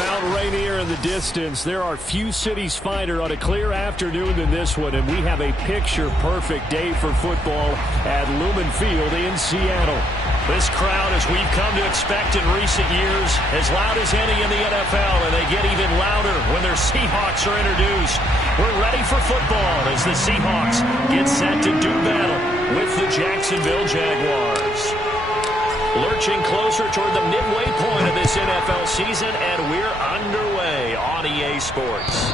Mount Rainier in the distance. There are few cities finer on a clear afternoon than this one, and we have a picture-perfect day for football at Lumen Field in Seattle. This crowd, as we've come to expect in recent years, as loud as any in the NFL, and they get even louder when their Seahawks are introduced. We're ready for football as the Seahawks get set to do battle with the Jacksonville Jaguars. Lurching closer toward the midway point of this NFL season, and we're underway on EA Sports.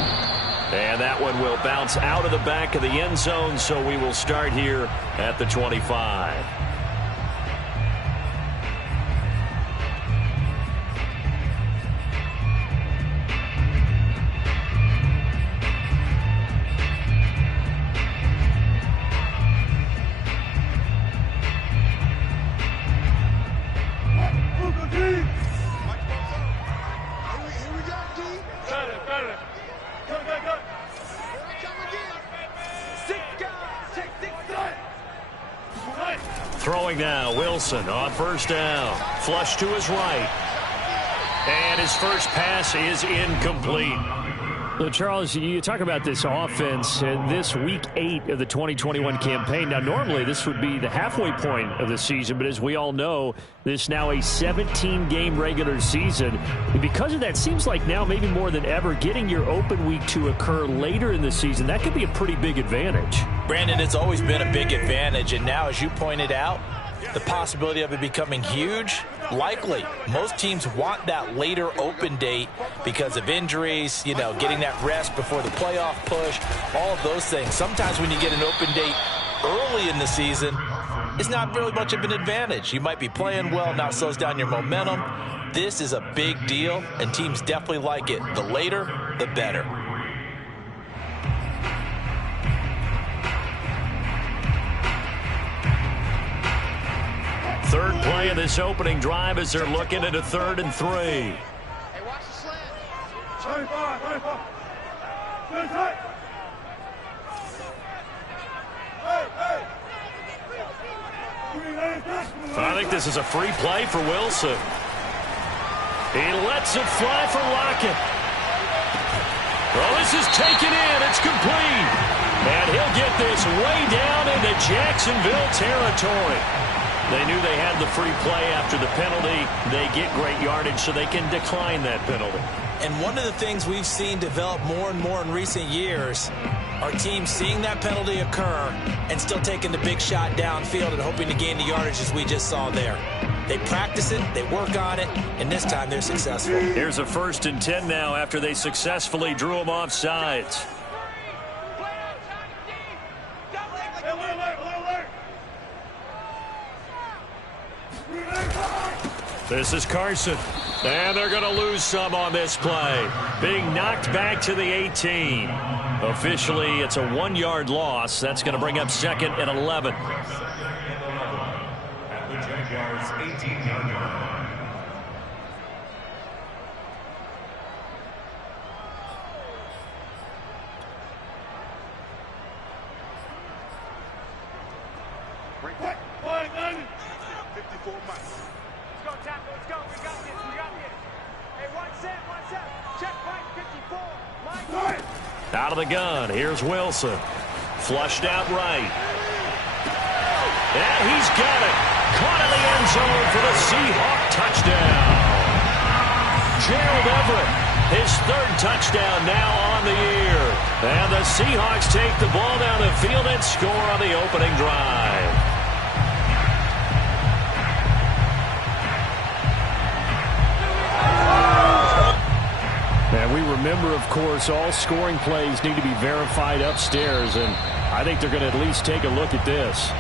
And that one will bounce out of the back of the end zone, so we will start here at the 25. Throwing now, Wilson on first down. Flush to his right. And his first pass is incomplete. Well, Charles, you talk about this offense and this week 8 of the 2021 campaign. Now, normally this would be the halfway point of the season, but as we all know, this is now a 17-game regular season. And because of that, seems like now maybe more than ever, getting your open week to occur later in the season, that could be a pretty big advantage. Brandon, it's always been a big advantage, and now, as you pointed out, the possibility of it becoming huge, likely. Most teams want that later open date because of injuries, you know, getting that rest before the playoff push, all of those things. Sometimes when you get an open date early in the season, it's not really much of an advantage. You might be playing well, now slows down your momentum. This is a big deal, and teams definitely like it. The later, the better. Third play of this opening drive as they're looking at a 3rd and 3. Hey, watch the slant. 25, 25. Good tight. I think this is a free play for Wilson. He lets it fly for Lockett. Well, this is taken in. It's complete. And he'll get this way down into Jacksonville territory. They knew they had the free play after the penalty. They get great yardage, so they can decline that penalty. And one of the things we've seen develop more and more in recent years are teams seeing that penalty occur and still taking the big shot downfield and hoping to gain the yardage as we just saw there. They practice it, they work on it, and this time they're successful. Here's a 1st and 10 now after they successfully drew him off sides. This is Carson. And they're going to lose some on this play. Being knocked back to the 18. Officially, it's a 1-yard loss. That's going to bring up 2nd and 11. At the Jaguars' 18-yard line. Break. 54 miles. Let's go, tackle. Let's go. We got this. We got this. Hey, one set. Check right, 54. Mike. Out of the gun. Here's Wilson. Flushed out right. And he's got it. Caught in the end zone for the Seahawk touchdown. Gerald Everett, his 3rd touchdown now on the year. And the Seahawks take the ball down the field and score on the opening drive. And we remember, of course, all scoring plays need to be verified upstairs, and I think they're going to at least take a look at this.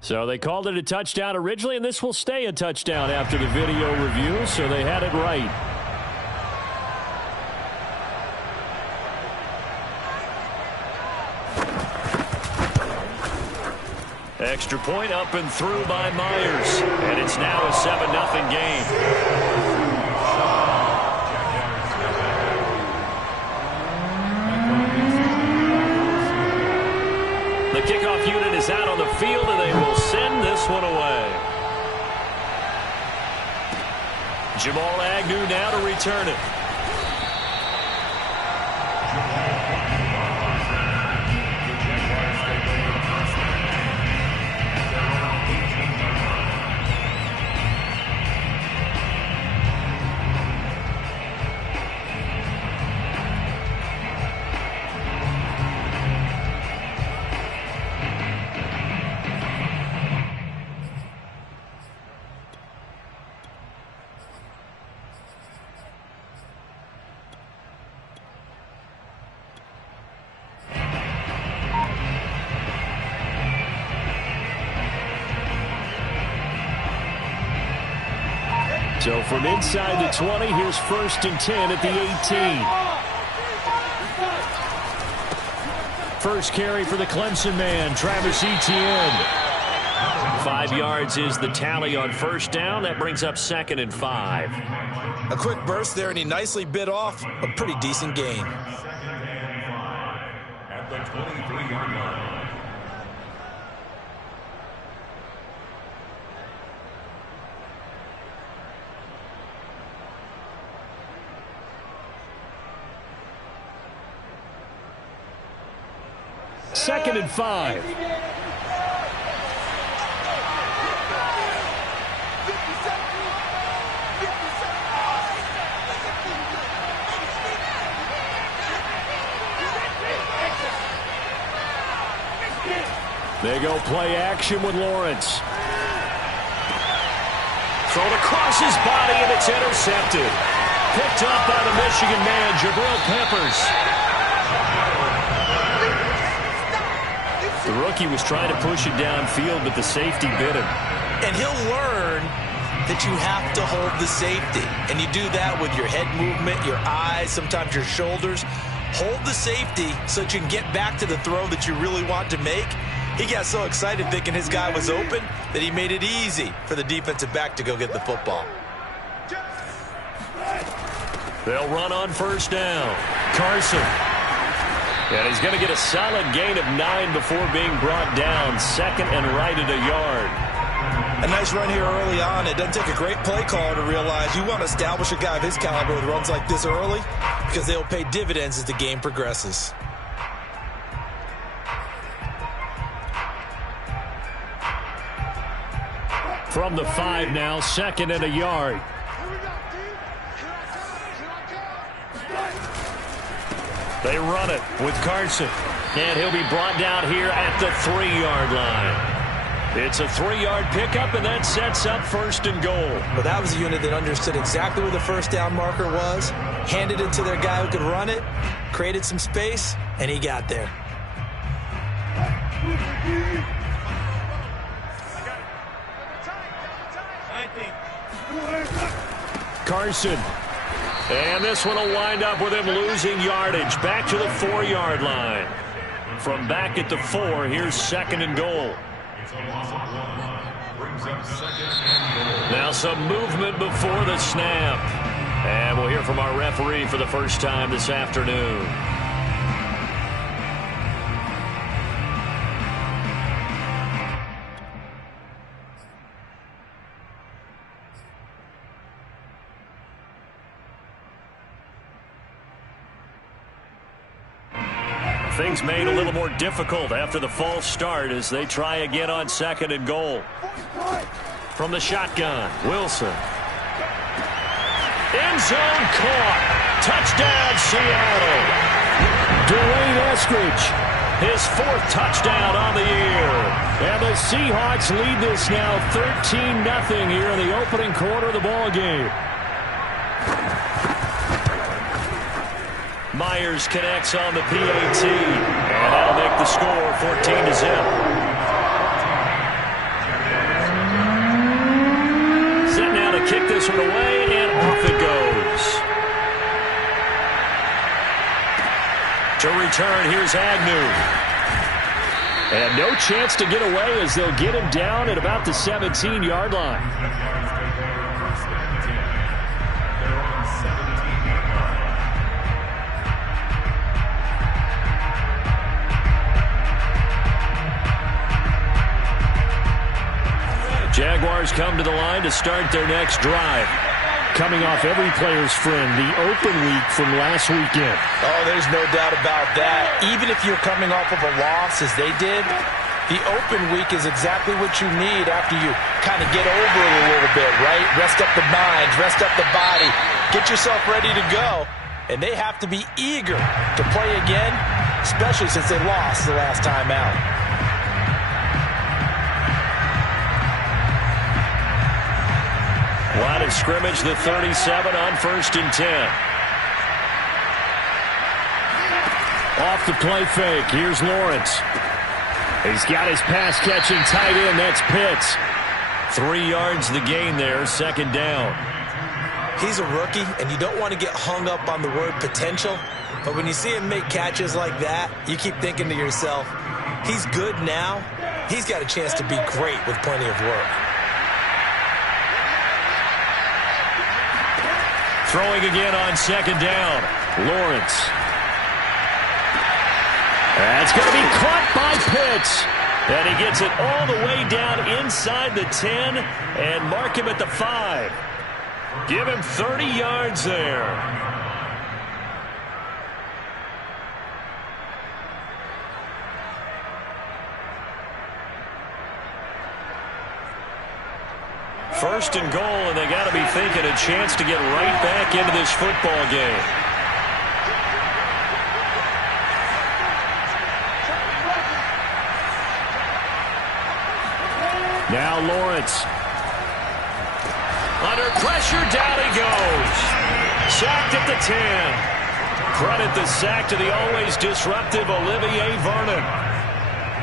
So they called it a touchdown originally, and this will stay a touchdown after the video review, so they had it right. Extra point up and through by Myers. And it's now a 7-0 game. The kickoff unit is out on the field, and they will send this one away. Jamal Agnew now to return it. So from inside the 20, here's 1st and 10 at the 18. First carry for the Clemson man, Travis Etienne. 5 yards is the tally on first down. That brings up 2nd and 5. A quick burst there, and he nicely bit off a pretty decent gain. At the 23-yard line. Second and 5. They go play action with Lawrence. Thrown across his body, and it's intercepted. Picked up by the Michigan man, Jabril Peppers. The rookie was trying to push it downfield, but the safety bit him. And he'll learn that you have to hold the safety. And you do that with your head movement, your eyes, sometimes your shoulders. Hold the safety so that you can get back to the throw that you really want to make. He got so excited thinking his guy was open that he made it easy for the defensive back to go get the football. They'll run on first down. Carson. And he's going to get a solid gain of 9 before being brought down. 2nd and right at a yard. A nice run here early on. It doesn't take a great play caller to realize you want to establish a guy of his caliber with runs like this early because they'll pay dividends as the game progresses. From the 5 now, 2nd and a yard. They run it with Carson. And he'll be brought down here at the 3-yard line. It's a 3-yard pickup, and that sets up 1st and goal. Well, that was a unit that understood exactly where the first down marker was, handed it to their guy who could run it, created some space, and he got there. Carson. And this one will wind up with him losing yardage. Back to the 4-yard line. From back at the 4, here's 2nd and goal. Now some movement before the snap. And we'll hear from our referee for the first time this afternoon. Things made a little more difficult after the false start as they try again on 2nd and goal. From the shotgun, Wilson. End zone caught. Touchdown, Seattle. Dwayne Eskridge, his 4th touchdown on the year. And the Seahawks lead this now 13-0 here in the opening quarter of the ball game. Myers connects on the PAT, and that'll make the score 14-0. Set now to kick this one away, and off it goes. To return, here's Agnew. And no chance to get away as they'll get him down at about the 17-yard line. Jaguars come to the line to start their next drive. Coming off every player's friend, the open week from last weekend. Oh, there's no doubt about that. Even if you're coming off of a loss as they did, the open week is exactly what you need after you kind of get over it a little bit, right? Rest up the mind, rest up the body, get yourself ready to go. And they have to be eager to play again, especially since they lost the last time out. Line of scrimmage, the 37 on 1st and 10. Off the play fake. Here's Lawrence. He's got his pass-catching tight end. That's Pitts. 3 yards the gain there, 2nd down. He's a rookie, and you don't want to get hung up on the word potential. But when you see him make catches like that, you keep thinking to yourself, he's good now. He's got a chance to be great with plenty of work. Throwing again on 2nd down. Lawrence. That's going to be caught by Pitts. And he gets it all the way down inside the 10 and mark him at the 5. Give him 30 yards there. First and goal, and they got to be thinking a chance to get right back into this football game. Now Lawrence. Under pressure, down he goes. Sacked at the 10. Credit the sack to the always disruptive Olivier Vernon.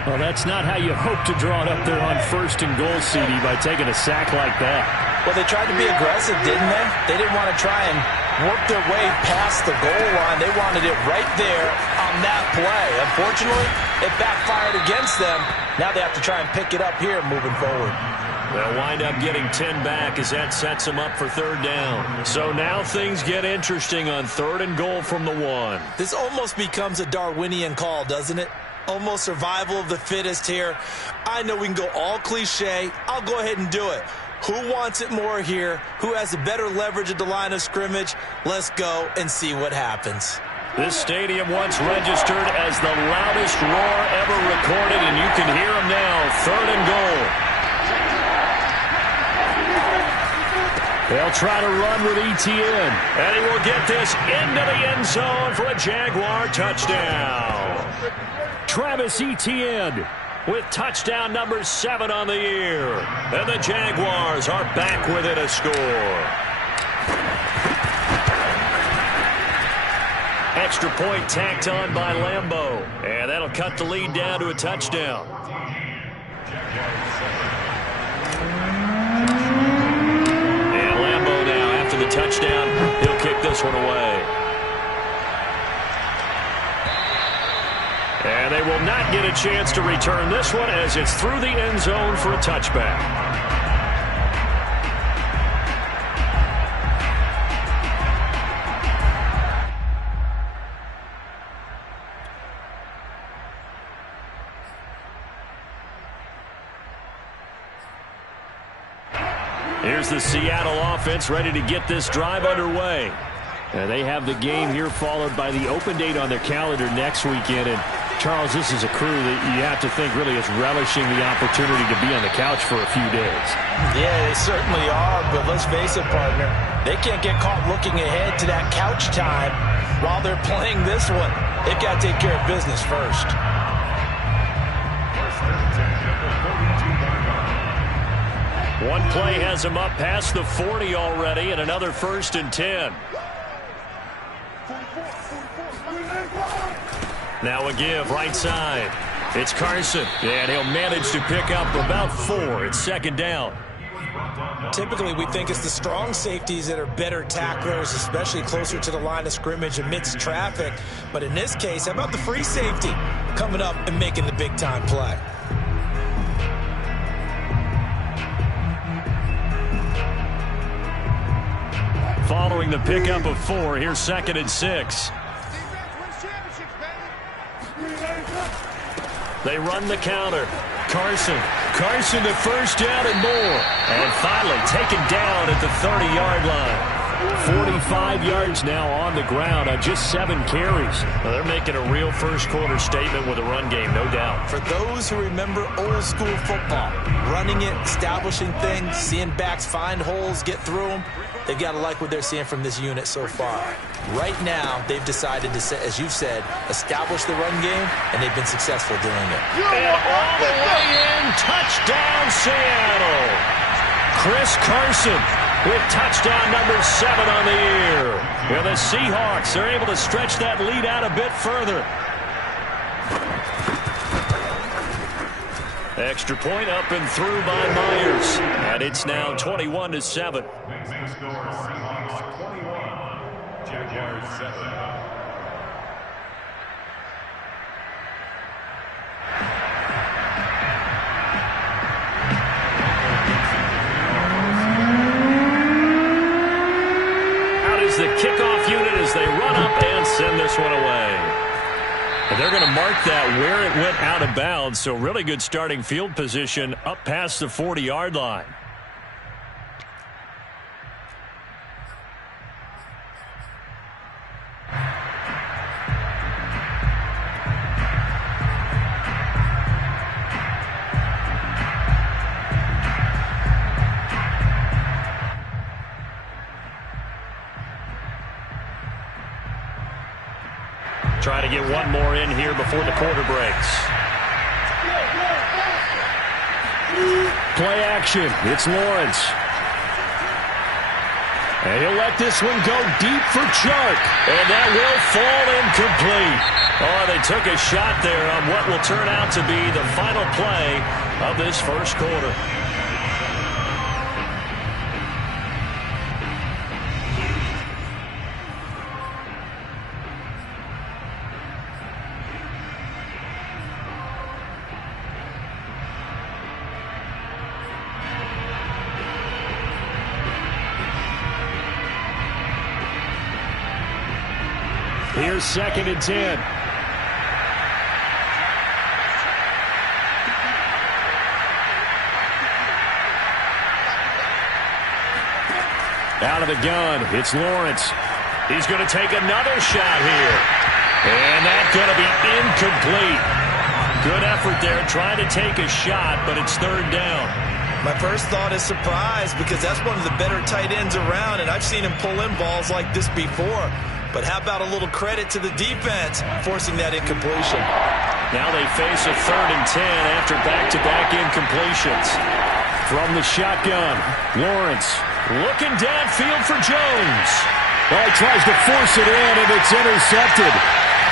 Well, that's not how you hope to draw it up there on 1st and goal, CD, by taking a sack like that. Well, they tried to be aggressive, didn't they? They didn't want to try and work their way past the goal line. They wanted it right there on that play. Unfortunately, it backfired against them. Now they have to try and pick it up here moving forward. They'll wind up getting 10 back as that sets them up for 3rd down. So now things get interesting on 3rd and goal from the 1. This almost becomes a Darwinian call, doesn't it? Almost survival of the fittest here. I know we can go all cliche. I'll go ahead and do it. Who wants it more here? Who has the better leverage at the line of scrimmage? Let's go and see what happens. This stadium once registered as the loudest roar ever recorded, and you can hear them now. 3rd and goal. They'll try to run with Etienne, and he will get this into the end zone for a Jaguar touchdown. Travis Etienne with touchdown number 7 on the year. And the Jaguars are back within a score. Extra point tacked on by Lambeau, and that'll cut the lead down to a touchdown. And Lambeau now, after the touchdown, he'll kick this one away. And they will not get a chance to return this one as it's through the end zone for a touchback. Here's the Seattle offense ready to get this drive underway. And they have the game here followed by the open date on their calendar next weekend. And Charles, this is a crew that you have to think really is relishing the opportunity to be on the couch for a few days. Yeah, they certainly are, but let's face it, partner. They can't get caught looking ahead to that couch time while they're playing this one. They've got to take care of business first. One play has them up past the 40 already, and another 1st and 10. Now a give right side. It's Carson, and he'll manage to pick up about 4. It's 2nd down. Typically, we think it's the strong safeties that are better tacklers, especially closer to the line of scrimmage amidst traffic. But in this case, how about the free safety coming up and making the big-time play? Following the pickup of 4, here's 2nd and 6. They run the counter. Carson to first down and more. And finally taken down at the 30-yard line. 45 yards now on the ground on just 7 carries. Well, they're making a real first-quarter statement with a run game, no doubt. For those who remember old-school football, running it, establishing things, seeing backs find holes, get through them, they've got to like what they're seeing from this unit so far. Right now, they've decided to, as you've said, establish the run game, and they've been successful doing it. And all the way in, touchdown Seattle. Chris Carson with touchdown number 7 on the year. And the Seahawks are able to stretch that lead out a bit further. Extra point up and through by Myers. And it's now 21-7. The kickoff unit as they run up and send this one away. And they're going to mark that where it went out of bounds, so really good starting field position up past the 40-yard line. Trying to get one more in here before the quarter breaks. Play action. It's Lawrence. And he'll let this one go deep for Chark. And that will fall incomplete. Oh, they took a shot there on what will turn out to be the final play of this first quarter. Here's 2nd and 10. Out of the gun, it's Lawrence. He's going to take another shot here. And that's going to be incomplete. Good effort there, trying to take a shot, but it's 3rd down. My first thought is surprise, because that's one of the better tight ends around, and I've seen him pull in balls like this before. But how about a little credit to the defense forcing that incompletion? Now they face a 3rd and 10 after back-to-back incompletions. From the shotgun, Lawrence looking downfield for Jones. Well, he tries to force it in, and it's intercepted.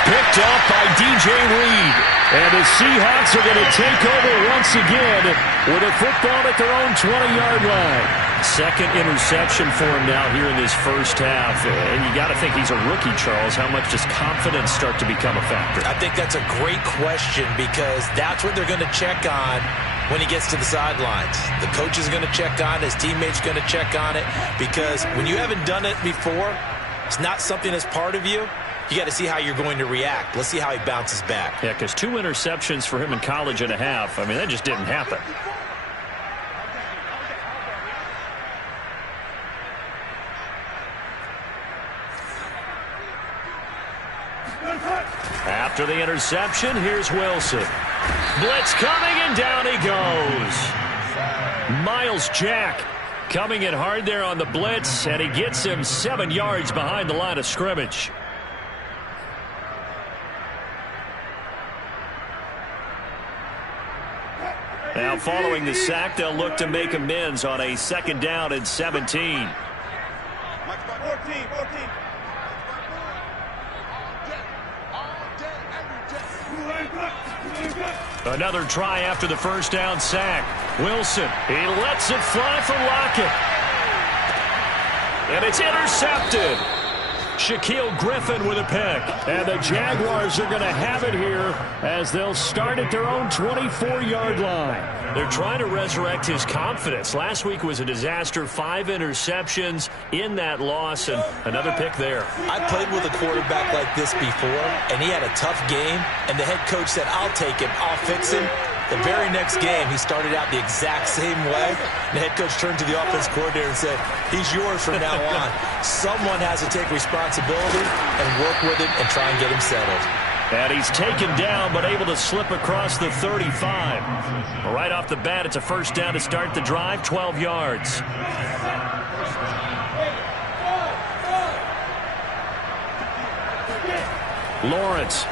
Picked off by DJ Reed. And the Seahawks are going to take over once again with a football at their own 20-yard line. 2nd interception for him now here in this first half. And you got to think he's a rookie, Charles. How much does confidence start to become a factor? I think that's a great question, because that's what they're going to check on when he gets to the sidelines. The coach is going to check on it. His teammates going to check on it. Because when you haven't done it before, it's not something that's part of you. You got to see how you're going to react. Let's see how he bounces back. Yeah, because 2 interceptions for him in college and a half. I mean, that just didn't happen. After the interception, here's Wilson. Blitz coming, and down he goes. Miles Jack coming in hard there on the blitz, and he gets him 7 yards behind the line of scrimmage. Now following the sack, they'll look to make amends on a 2nd down and 17. 14. Another try after the first down sack. Wilson, he lets it fly for Lockett. And it's intercepted. Shaquille Griffin with a pick. And the Jaguars are going to have it here as they'll start at their own 24-yard line. They're trying to resurrect his confidence. Last week was a disaster. 5 interceptions in that loss, and another pick there. I played with a quarterback like this before, and he had a tough game, and the head coach said, I'll take him, I'll fix him. The very next game, he started out the exact same way. The head coach turned to the offense coordinator and said, he's yours from now on. Someone has to take responsibility and work with him and try and get him settled. And he's taken down, but able to slip across the 35. Right off the bat, it's a first down to start the drive, 12 yards. Lawrence.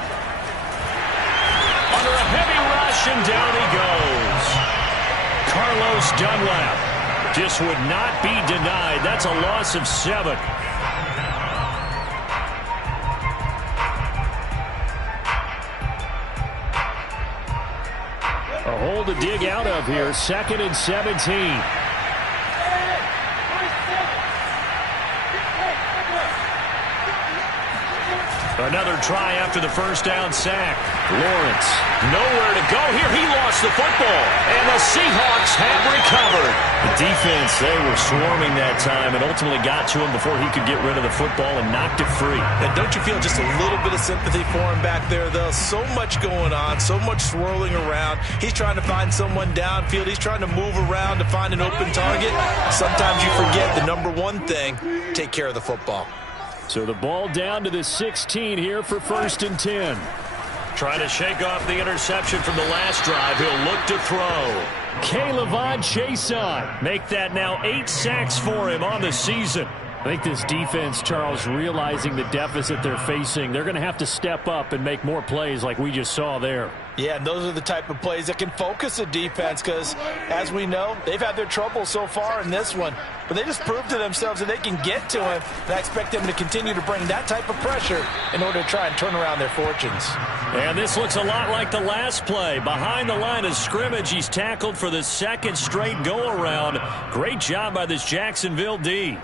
Under a heavy rush, and down he goes. Carlos Dunlap just would not be denied. That's a loss of 7. A hole to dig out of here. 2nd and 17. Another try after the first down sack. Lawrence, nowhere to go here. He lost the football, and the Seahawks have recovered. The defense, they were swarming that time and ultimately got to him before he could get rid of the football and knocked it free. And don't you feel just a little bit of sympathy for him back there, though? So much going on, so much swirling around. He's trying to find someone downfield. He's trying to move around to find an open target. Sometimes you forget the number one thing, take care of the football. So the ball down to the 16 here for 1st and 10. Trying to shake off the interception from the last drive. He'll look to throw. K'Lavon Chaisson make that now 8 sacks for him on the season. I think this defense, Charles, realizing the deficit they're facing, they're going to have to step up and make more plays like we just saw there. Yeah, and those are the type of plays that can focus a defense because, as we know, they've had their trouble so far in this one. But they just proved to themselves that they can get to him, and I expect them to continue to bring that type of pressure in order to try and turn around their fortunes. And this looks a lot like the last play. Behind the line of scrimmage, he's tackled for the 2nd straight go-around. Great job by this Jacksonville D.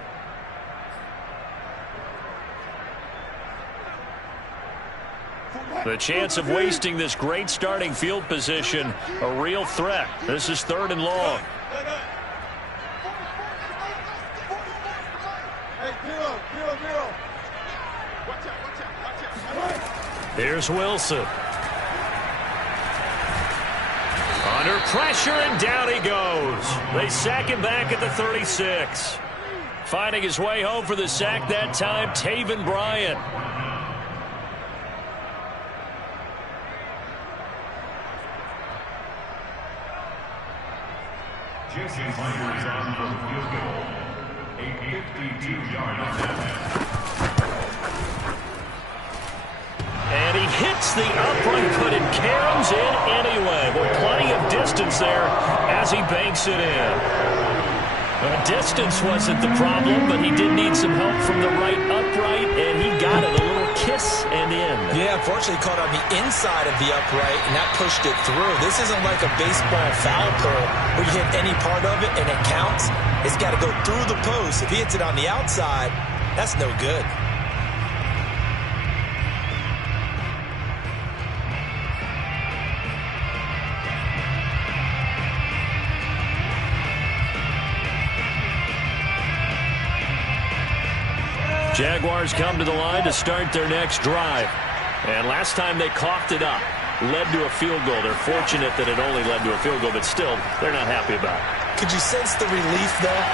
The chance of wasting this great starting field position, a real threat. This is 3rd and long. Here's Wilson. Under pressure, and down he goes. They sack him back at the 36. Finding his way home for the sack that time, Taven Bryan. Jesse Myers on for the field goal. A 52-yard attempt. And he hits the upright, but it caroms in anyway. With plenty of distance there as he banks it in. Distance wasn't the problem, but he did need some help from the right upright, and he got it. A little kiss and in. Yeah, unfortunately caught on the inside of the upright, and that pushed it through. This isn't like a baseball foul pole where you hit any part of it and it counts. It's got to go through the post. If he hits it on the outside, that's no good. Jaguars come to the line to start their next drive. And last time they coughed it up, led to a field goal. They're fortunate that it only led to a field goal, but still, they're not happy about it. Could you sense the relief, though,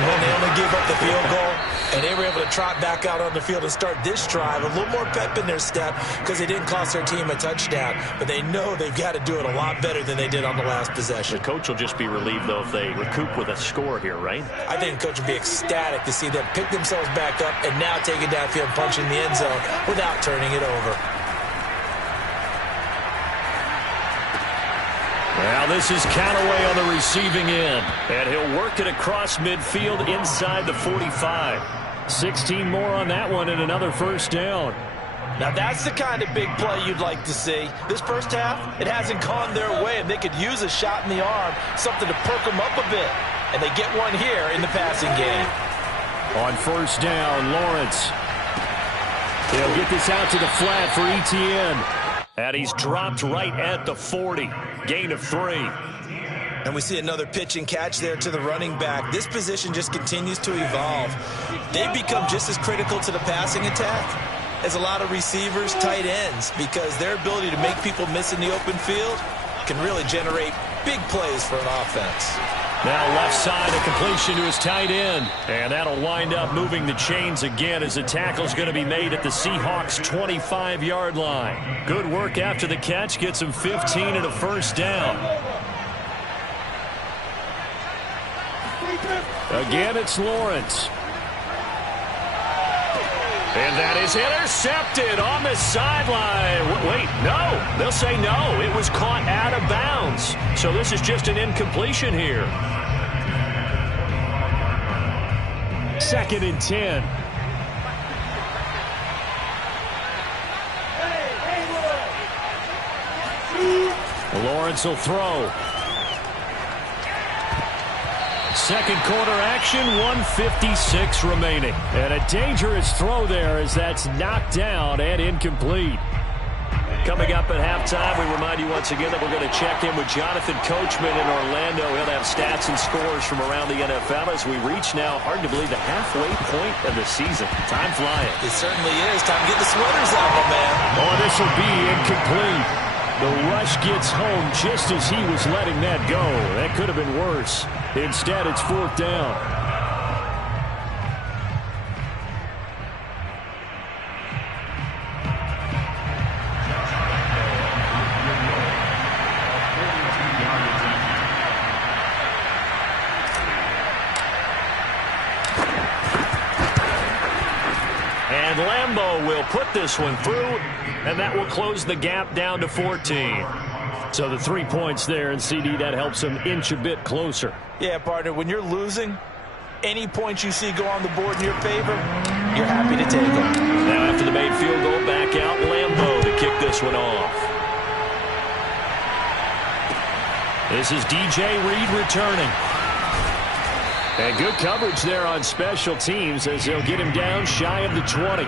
when they only gave up the field goal and they were able to trot back out on the field and start this drive? A little more pep in their step because they didn't cost their team a touchdown, but they know they've got to do it a lot better than they did on the last possession. The coach will just be relieved, though, if they recoup with a score here, right? I think the coach will be ecstatic to see them pick themselves back up and now take it downfield and punch in the end zone without turning it over. Well, this is Callaway on the receiving end, and he'll work it across midfield inside the 45. 16 more on that one and another first down. Now, that's the kind of big play you'd like to see. This first half, it hasn't gone their way, and they could use a shot in the arm, something to perk them up a bit. And they get one here in the passing game. On first down, Lawrence. He'll get this out to the flat for Etienne. And he's dropped right at the 40. Gain of 3. And we see another pitch and catch there to the running back. This position just continues to evolve. They've become just as critical to the passing attack as a lot of receivers, tight ends, because their ability to make people miss in the open field can really generate big plays for an offense. Now left side, a completion to his tight end. And that'll wind up moving the chains again as the tackle's going to be made at the Seahawks' 25-yard line. Good work after the catch. Gets him 15 and a first down. Again, it's Lawrence. And that is intercepted on the sideline. Wait, no. They'll say no. It was caught out of bounds. So this is just an incompletion here. 2nd and 10. Lawrence will throw. Second quarter action, 1:56 remaining. And a dangerous throw there as that's knocked down and incomplete. Coming up at halftime, we remind you once again that we're going to check in with Jonathan Coachman in Orlando. He'll have stats and scores from around the NFL as we reach now, hard to believe, the halfway point of the season. Time flying. It certainly is. Time to get the sweaters out, my man. Oh, this will be incomplete. The rush gets home just as he was letting that go. That could have been worse. Instead, it's 4th down. And Lambeau will put this one through, and that will close the gap down to 14. So the 3 points there, and CD, that helps him inch a bit closer. Yeah, partner, when you're losing, any points you see go on the board in your favor, you're happy to take them. Now after the made field goal, back out Lambeau to kick this one off. This is DJ Reed returning. And good coverage there on special teams as they'll get him down shy of the 20.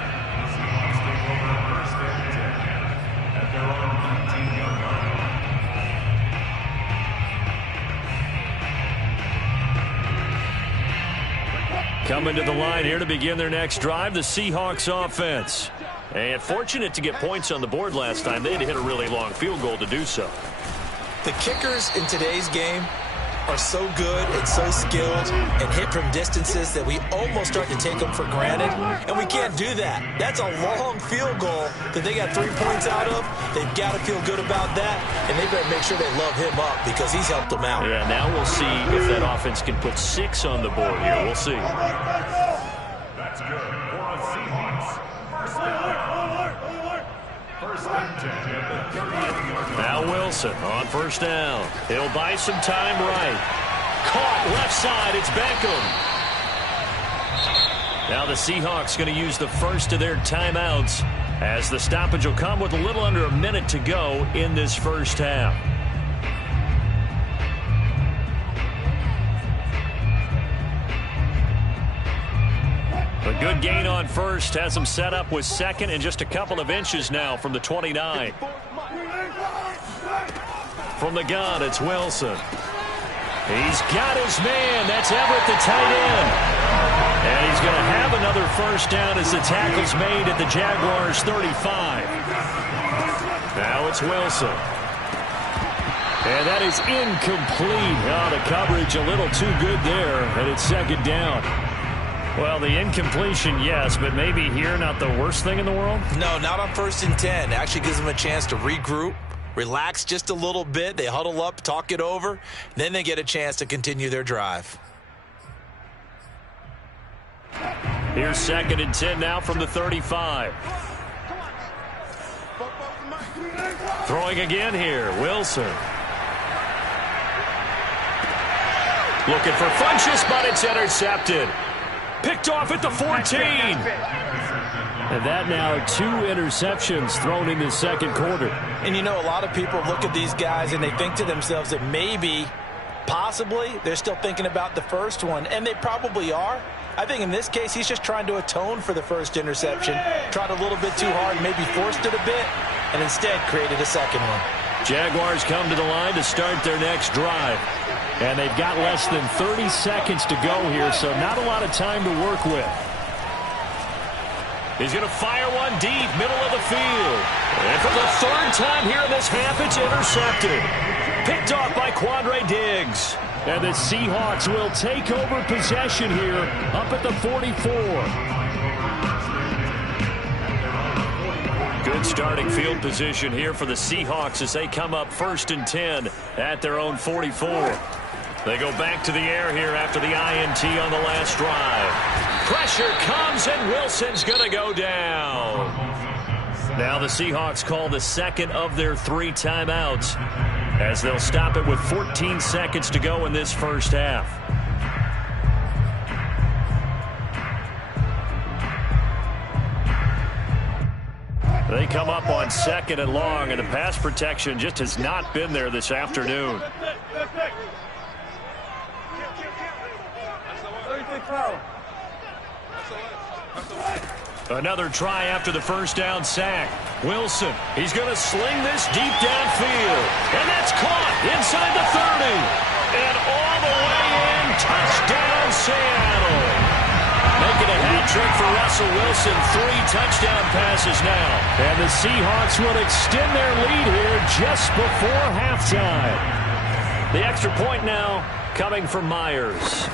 Coming to the line here to begin their next drive, the Seahawks offense. And fortunate to get points on the board last time. They had to hit a really long field goal to do so. The kickers in today's game are so good and so skilled and hit from distances that we almost start to take them for granted, and we can't do that. That's a long field goal that they got 3 points out of. They've got to feel good about that, and they better make sure they love him up because he's helped them out. Yeah, now we'll see if that offense can put 6 on the board here. We'll see. That's good for the Seahawks. First and 10 at the 38-yard line. Now Wilson on first down. He'll buy some time right. Caught left side. It's Beckham. Now the Seahawks going to use the first of their timeouts as the stoppage will come with a little under a minute to go in this first half. A good gain on first has him set up with second and just a couple of inches now from the 29. From the gun, it's Wilson. He's got his man. That's Everett, the tight end. And he's going to have another first down as the tackle's made at the Jaguars' 35. Now it's Wilson. And that is incomplete. Oh, the coverage a little too good there, and it's second down. Well, the incompletion, yes, but maybe here not the worst thing in the world? No, not on 1st and 10. Actually gives them a chance to regroup, relax just a little bit. They huddle up, talk it over. Then they get a chance to continue their drive. Here's 2nd and 10 now from the 35. Throwing again here, Wilson. Looking for Funchess, but it's intercepted. Picked off at the 14. And that now 2 interceptions thrown in the second quarter. And you know, a lot of people look at these guys and they think to themselves that maybe, possibly, they're still thinking about the first one. And they probably are. I think in this case, he's just trying to atone for the first interception. Tried a little bit too hard, maybe forced it a bit, and instead created a second one. Jaguars come to the line to start their next drive. And they've got less than 30 seconds to go here, so not a lot of time to work with. He's going to fire one deep, middle of the field. And for the third time here in this half, it's intercepted. Picked off by Quandre Diggs. And the Seahawks will take over possession here up at the 44. Good starting field position here for the Seahawks as they come up 1st and 10 at their own 44. They go back to the air here after the INT on the last drive. Pressure comes, and Wilson's going to go down. Now the Seahawks call the second of their 3 timeouts as they'll stop it with 14 seconds to go in this first half. They come up on 2nd and long, and the pass protection just has not been there this afternoon. Another try after the first down sack. Wilson, he's going to sling this deep downfield. And that's caught inside the 30. And all the way in, touchdown Seattle. Making a hat trick for Russell Wilson. 3 touchdown passes now. And the Seahawks will extend their lead here just before halftime. The extra point now coming from Myers.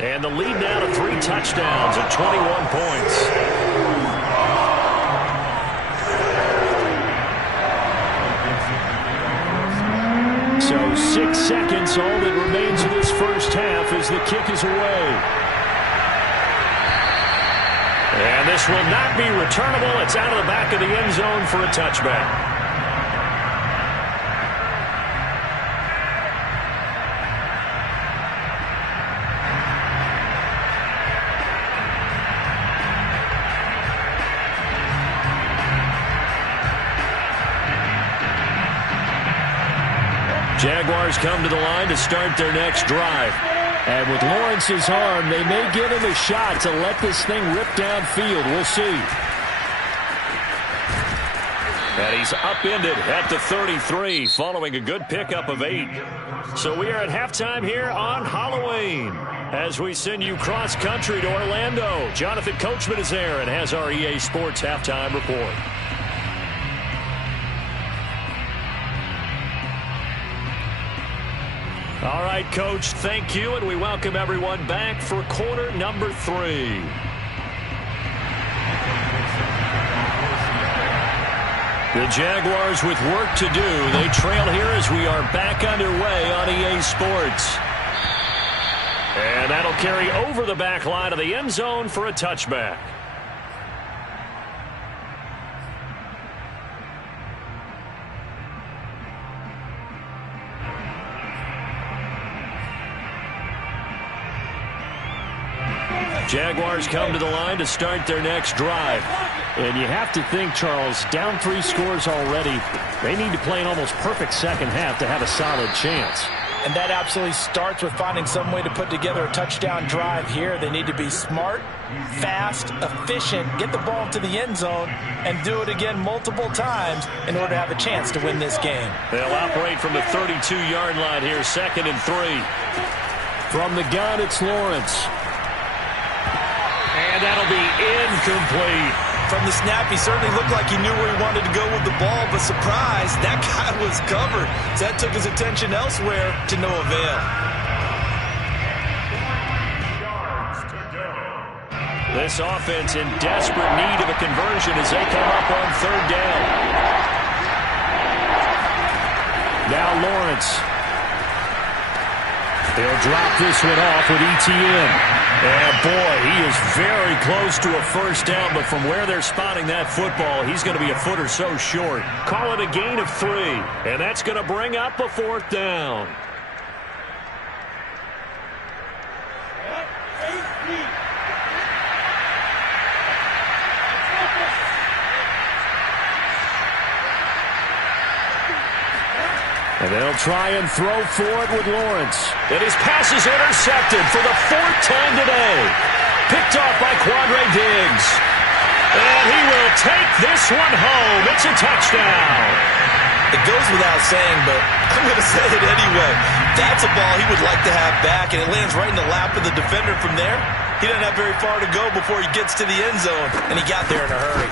And the lead now to 3 touchdowns and 21 points. So 6 seconds, all that remains of this first half as the kick is away. And this will not be returnable. It's out of the back of the end zone for a touchback. Jaguars come to the line to start their next drive. And with Lawrence's arm, they may give him a shot to let this thing rip downfield. We'll see. And he's upended at the 33 following a good pickup of 8. So we are at halftime here on Halloween as we send you cross-country to Orlando. Jonathan Coachman is there and has our EA Sports halftime report. All right, Coach, thank you, and we welcome everyone back for quarter number 3. The Jaguars with work to do. They trail here as we are back underway on EA Sports. And that'll carry over the back line of the end zone for a touchback. Jaguars come to the line to start their next drive. And you have to think, Charles, down 3 scores already. They need to play an almost perfect second half to have a solid chance. And that absolutely starts with finding some way to put together a touchdown drive here. They need to be smart, fast, efficient, get the ball to the end zone, and do it again multiple times in order to have a chance to win this game. They'll operate from the 32-yard line here, 2nd and 3. From the gun, it's Lawrence. And that'll be incomplete. From the snap, he certainly looked like he knew where he wanted to go with the ball, but surprise, that guy was covered. So that took his attention elsewhere to no avail. This offense in desperate need of a conversion as they come up on 3rd down. Now Lawrence. They'll drop this one off with ETN. And, boy, he is very close to a first down, but from where they're spotting that football, he's going to be a foot or so short. Call it a gain of 3, and that's going to bring up a 4th down. And they'll try and throw for it with Lawrence. And his pass is intercepted for the 4th time today. Picked off by Quandre Diggs. And he will take this one home. It's a touchdown. It goes without saying, but I'm going to say it anyway. That's a ball he would like to have back, and it lands right in the lap of the defender from there. He doesn't have very far to go before he gets to the end zone, and he got there in a hurry.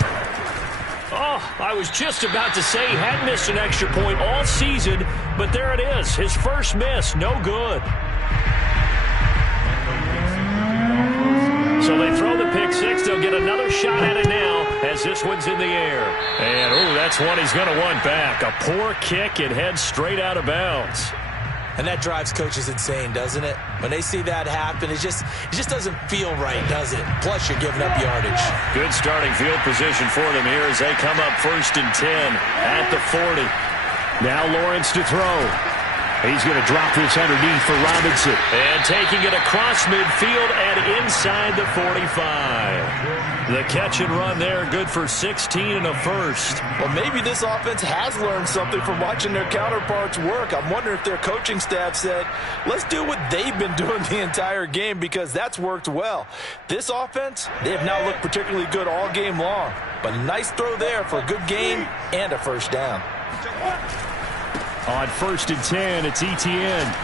Oh, I was just about to say he hadn't missed an extra point all season, but there it is. His first miss, no good. So they throw the pick six. They'll get another shot at it now as this one's in the air. And, oh, that's one he's going to want back. A poor kick and heads straight out of bounds. And that drives coaches insane, doesn't it? When they see that happen, it just doesn't feel right, does it? Plus, you're giving up yardage. Good starting field position for them here as they come up 1st and 10 at the 40. Now Lawrence to throw. He's going to drop this underneath for Robinson. And taking it across midfield and inside the 45. The catch and run there, good for 16 and a first. Well, maybe this offense has learned something from watching their counterparts work. I'm wondering if their coaching staff said, let's do what they've been doing the entire game, because that's worked well. This offense, they have not looked particularly good all game long. But a nice throw there for a good game and a first down. On 1st and 10, it's Etienne.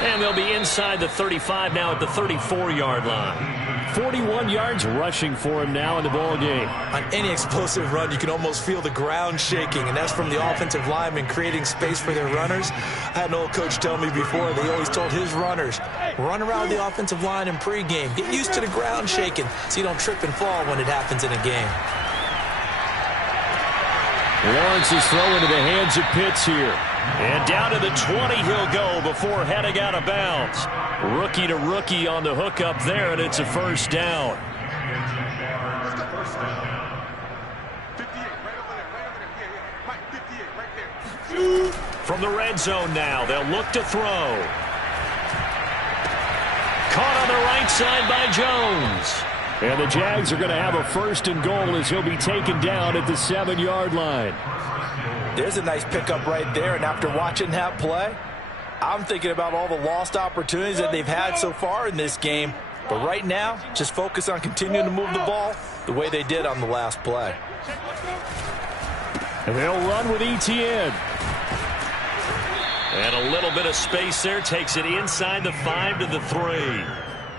And they'll be inside the 35 now at the 34-yard line. 41 yards rushing for him now in the ball game. On any explosive run, you can almost feel the ground shaking, and that's from the offensive linemen creating space for their runners. I had an old coach tell me before, they always told his runners, run around the offensive line in pregame. Get used to the ground shaking so you don't trip and fall when it happens in a game. Lawrence is throwing to the hands of Pitts here. And down to the 20 he'll go before heading out of bounds. Rookie to rookie on the hookup there, and it's a first down. 58, right over there. Yeah. Mike, 58, right there. From the red zone now, they'll look to throw. Caught on the right side by Jones. And the Jags are going to have a 1st and goal as he'll be taken down at the 7-yard line. There's a nice pickup right there, and after watching that play, I'm thinking about all the lost opportunities that they've had so far in this game. But right now, just focus on continuing to move the ball the way they did on the last play. And they'll run with Etienne. And a little bit of space there, takes it inside the 5 to the 3.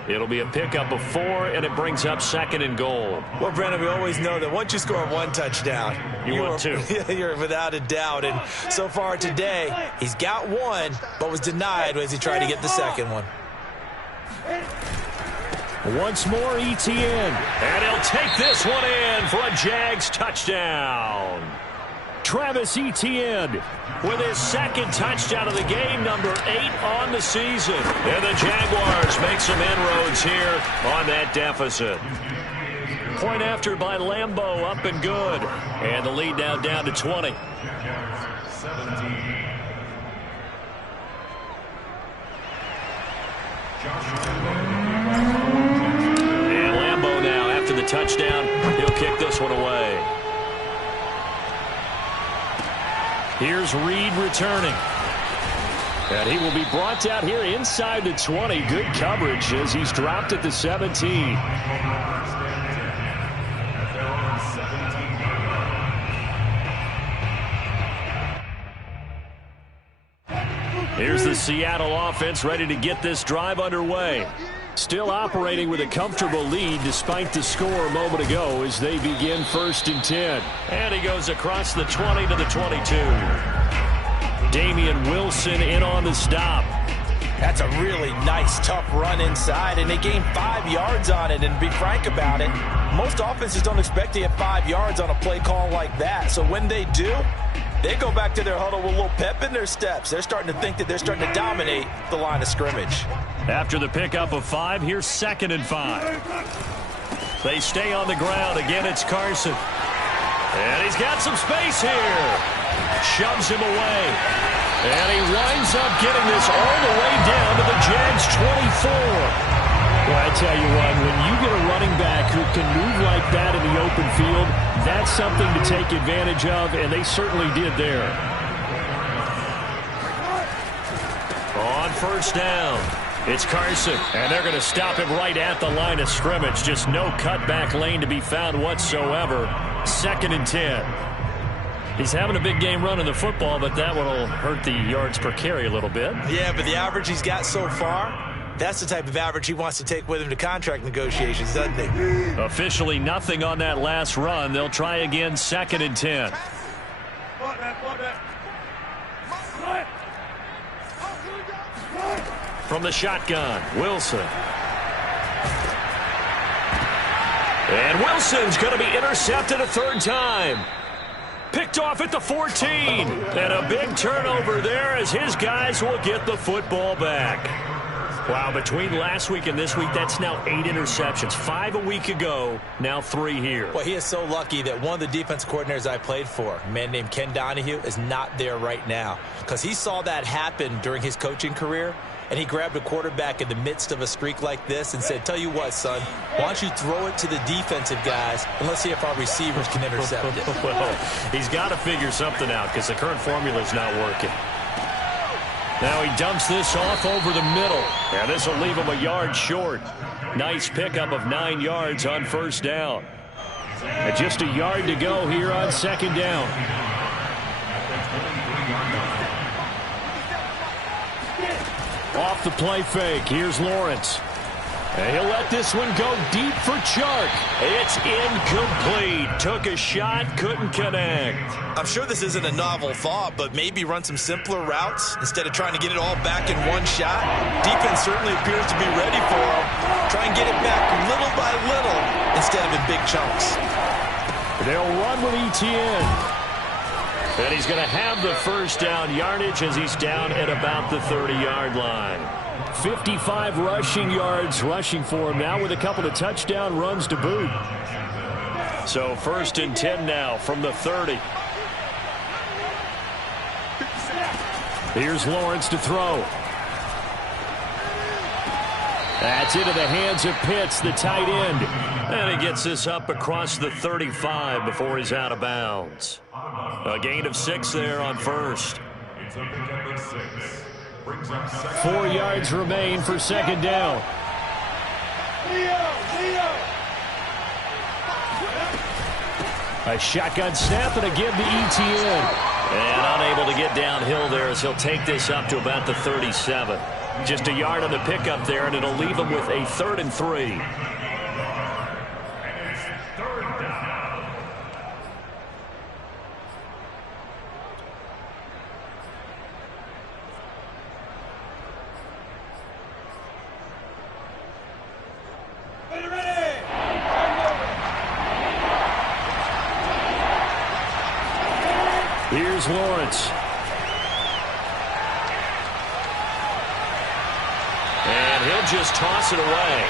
It'll be a pickup of 4, and it brings up 2nd and goal. Well, Brandon, we always know that once you score 1 touchdown, you want 2. You're without a doubt. And so far today, he's got 1, but was denied as he tried to get the 2nd one. Once more, Etienne. And he'll take this one in for a Jags touchdown. Travis Etienne with his 2nd touchdown of the game, number 8 on the season. And the Jaguars make some inroads here on that deficit. Point after by Lambeau, up and good. And the lead now down to 20. And Lambeau now, after the touchdown, he'll kick this one away. Here's Reed returning. And he will be brought down here inside the 20. Good coverage as he's dropped at the 17. Here's the Seattle offense ready to get this drive underway. Still operating with a comfortable lead despite the score a moment ago as they begin 1st and 10. And he goes across the 20 to the 22. Damian Wilson in on the stop. That's a really nice, tough run inside, and they gained 5 yards on it. And to be frank about it, most offenses don't expect to get 5 yards on a play call like that. So when they do, they go back to their huddle with a little pep in their steps. They're starting to think that they're starting to dominate the line of scrimmage. After the pickup of 5, here's 2nd and 5. They stay on the ground. Again, it's Carson. And he's got some space here. Shoves him away. And he winds up getting this all the way down to the Jags 24. Well, I tell you what, when you get a running back who can move like that in the open field, that's something to take advantage of, and they certainly did there. first down. It's Carson, and they're going to stop him right at the line of scrimmage. Just no cutback lane to be found whatsoever. 2nd and 10. He's having a big game running the football, but that one will hurt the yards per carry a little bit. Yeah, but the average he's got so far, that's the type of average he wants to take with him to contract negotiations, doesn't he? Officially nothing on that last run. They'll try again, 2nd and 10. From the shotgun, Wilson. And Wilson's going to be intercepted a 3rd time. Picked off at the 14. And a big turnover there as his guys will get the football back. Wow, between last week and this week, that's now 8 interceptions. 5 a week ago, now 3 here. Well, he is so lucky that one of the defense coordinators I played for, a man named Ken Donahue, is not there right now. Because he saw that happen during his coaching career, and he grabbed a quarterback in the midst of a streak like this and said, tell you what, son, why don't you throw it to the defensive guys, and let's see if our receivers can intercept it. Well, he's got to figure something out because the current formula is not working. Now he dumps this off over the middle. And this will leave him a yard short. Nice pickup of 9 yards on 1st down. And just a yard to go here on 2nd down. Off the play fake. Here's Lawrence. And he'll let this one go deep for Chark. It's incomplete. Took a shot, couldn't connect. I'm sure this isn't a novel thought, but maybe run some simpler routes instead of trying to get it all back in one shot. Defense certainly appears to be ready for him. Try and get it back little by little instead of in big chunks. They'll run with Etienne. And he's going to have the 1st down yardage as he's down at about the 30-yard line. 55 rushing yards rushing for him now with a couple of touchdown runs to boot. So 1st and 10 now from the 30. Here's Lawrence to throw. That's into the hands of Pitts, the tight end. And he gets this up across the 35 before he's out of bounds. A gain of 6 there on 1st. 4 yards remain for 2nd down. A shotgun snap and a give to Etienne. And unable to get downhill there as he'll take this up to about the 37. Just a yard on the pickup there, and it'll leave him with a 3rd and 3. Here's Lawrence. And he'll just toss it away.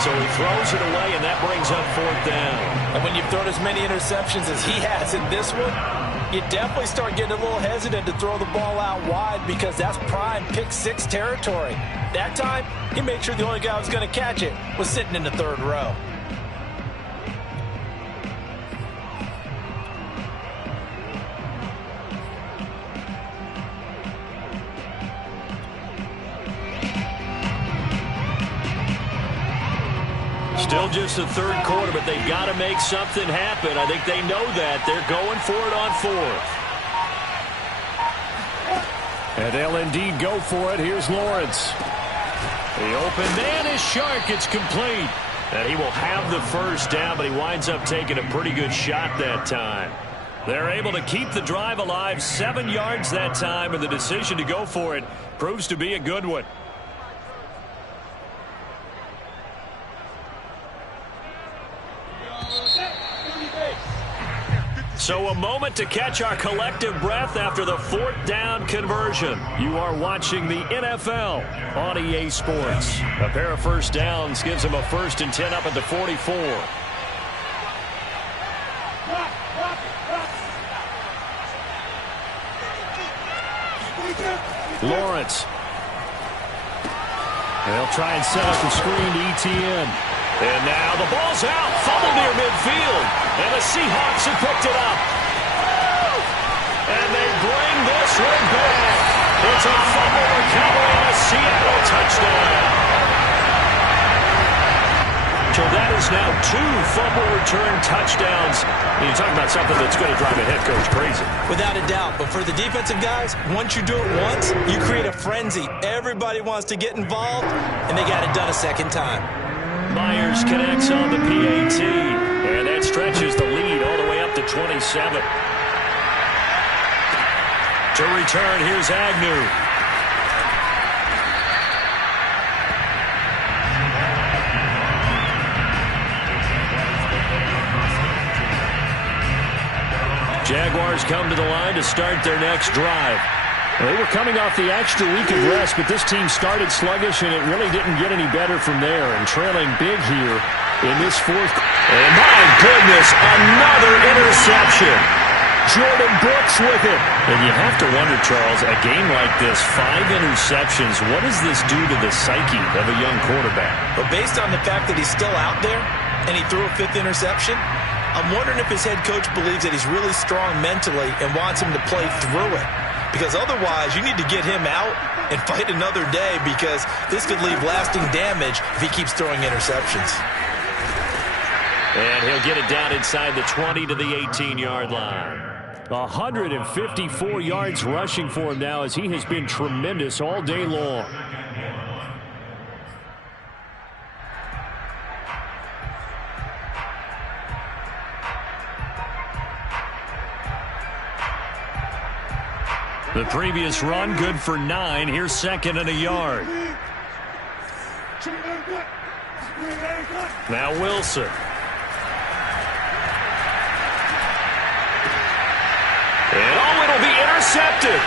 So he throws it away, and that brings up 4th down. And when you've thrown as many interceptions as he has in this one, you definitely start getting a little hesitant to throw the ball out wide because that's prime pick 6 territory. That time, he made sure the only guy who was going to catch it was sitting in the 3rd row. Still just the 3rd quarter, but they've got to make something happen. I think they know that. They're going for it on 4th. And they'll indeed go for it. Here's Lawrence. The open man is Chark. It's complete. And he will have the 1st down, but he winds up taking a pretty good shot that time. They're able to keep the drive alive. 7 yards that time, and the decision to go for it proves to be a good one. So a moment to catch our collective breath after the 4th down conversion. You are watching the NFL on EA Sports. A pair of 1st downs gives them a 1st and 10 up at the 44. Lawrence. They'll try and set up the screen to Etienne. And now the ball's out. Fumble near midfield. And the Seahawks have picked it up. And they bring this one back. It's a fumble recovery and a Seattle touchdown. So that is now 2 fumble return touchdowns. You're talking about something that's going to drive a head coach crazy. Without a doubt. But for the defensive guys, once you do it once, you create a frenzy. Everybody wants to get involved, and they got it done a second time. Myers connects on the PAT, and that stretches the lead all the way up to 27. To return, here's Agnew. Jaguars come to the line to start their next drive. They were coming off the extra week of rest, but this team started sluggish, and it really didn't get any better from there. And trailing big here in this fourth. And my goodness, another interception. Jordan Brooks with it. And you have to wonder, Charles, a game like this, 5 interceptions, what does this do to the psyche of a young quarterback? But based on the fact that he's still out there and he threw a 5th interception, I'm wondering if his head coach believes that he's really strong mentally and wants him to play through it. Because otherwise, you need to get him out and fight another day, because this could leave lasting damage if he keeps throwing interceptions. And he'll get it down inside the 20 to the 18-yard line. 154 yards rushing for him now, as he has been tremendous all day long. The previous run, good for 9. Here's 2nd and a yard. Now Wilson. And it'll be intercepted.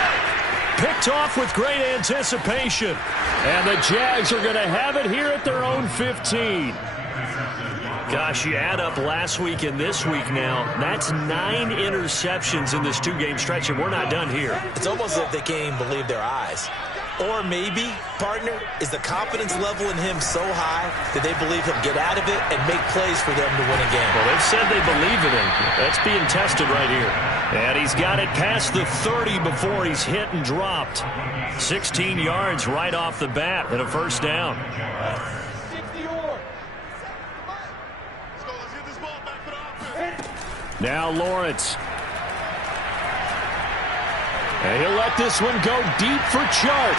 Picked off with great anticipation. And the Jags are going to have it here at their own 15. Gosh, you add up last week and this week now, that's 9 interceptions in this 2-game stretch, and we're not done here. It's almost like they can't even believe their eyes. Or maybe, partner, is the confidence level in him so high that they believe he'll get out of it and make plays for them to win a game. Well, they've said they believe in him. That's being tested right here. And he's got it past the 30 before he's hit and dropped. 16 yards right off the bat and a first down. Now Lawrence. And he'll let this one go deep for Chark.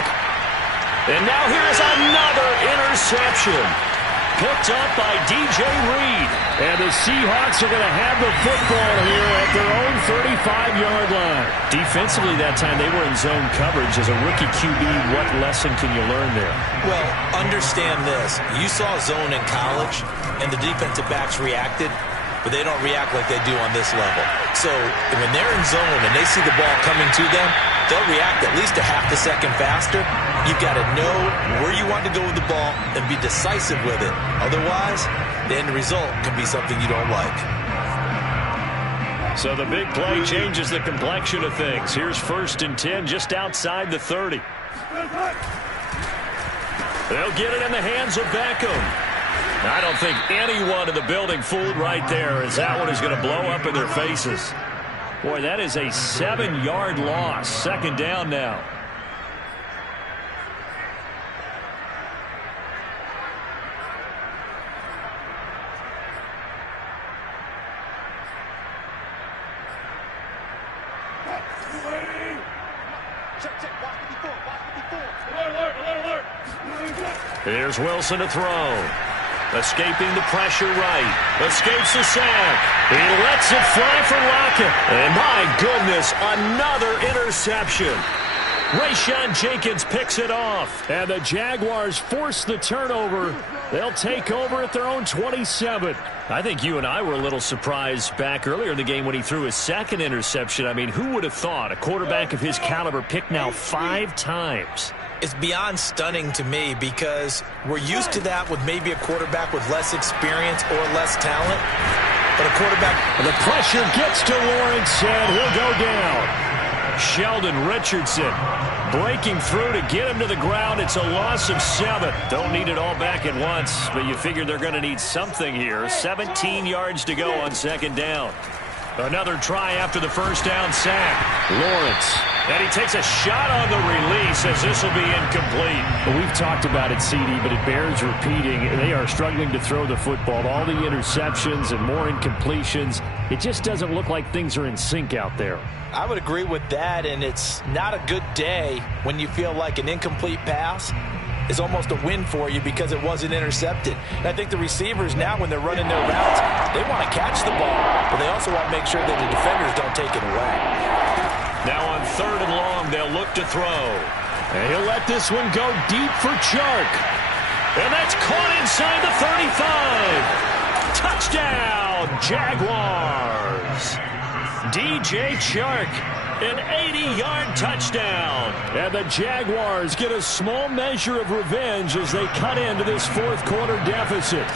And now here's another interception. Picked up by DJ Reed. And the Seahawks are going to have the football here at their own 35-yard line. Defensively that time, they were in zone coverage. As a rookie QB, what lesson can you learn there? Well, understand this. You saw zone in college, and the defensive backs reacted, but they don't react like they do on this level. So when they're in zone and they see the ball coming to them, they'll react at least a half a second faster. You've got to know where you want to go with the ball and be decisive with it. Otherwise, the end result can be something you don't like. So the big play changes the complexion of things. Here's 1st and 10 just outside the 30. They'll get it in the hands of Beckham. I don't think anyone in the building fooled right there, as that one is going to blow up in their faces. Boy, that is a 7-yard loss. 2nd down now. Here's Wilson to throw. Escaping the pressure right. Escapes the sack. He lets it fly for Lockett. And my goodness, another interception. Rayshawn Jenkins picks it off. And the Jaguars force the turnover. They'll take over at their own 27. I think you and I were a little surprised back earlier in the game when he threw his 2nd interception. I mean, who would have thought a quarterback of his caliber picked now 5 times? It's beyond stunning to me, because we're used to that with maybe a quarterback with less experience or less talent. But a quarterback... And the pressure gets to Lawrence, and he'll go down. Sheldon Richardson breaking through to get him to the ground. It's a loss of 7. Don't need it all back at once, but you figure they're going to need something here. 17 yards to go on 2nd down. Another try after the first down sack. Lawrence. And he takes a shot on the release as this will be incomplete. Well, we've talked about it, CD, but it bears repeating. They are struggling to throw the football. All the interceptions and more incompletions. It just doesn't look like things are in sync out there. I would agree with that, and it's not a good day when you feel like an incomplete pass is almost a win for you because it wasn't intercepted. And I think the receivers now, when they're running their routes, they want to catch the ball, but they also want to make sure that the defenders don't take it away. Now on 3rd and long, they'll look to throw. And he'll let this one go deep for Chark. And that's caught inside the 35. Touchdown, Jaguars. DJ Chark, an 80-yard touchdown. And the Jaguars get a small measure of revenge as they cut into this 4th quarter deficit.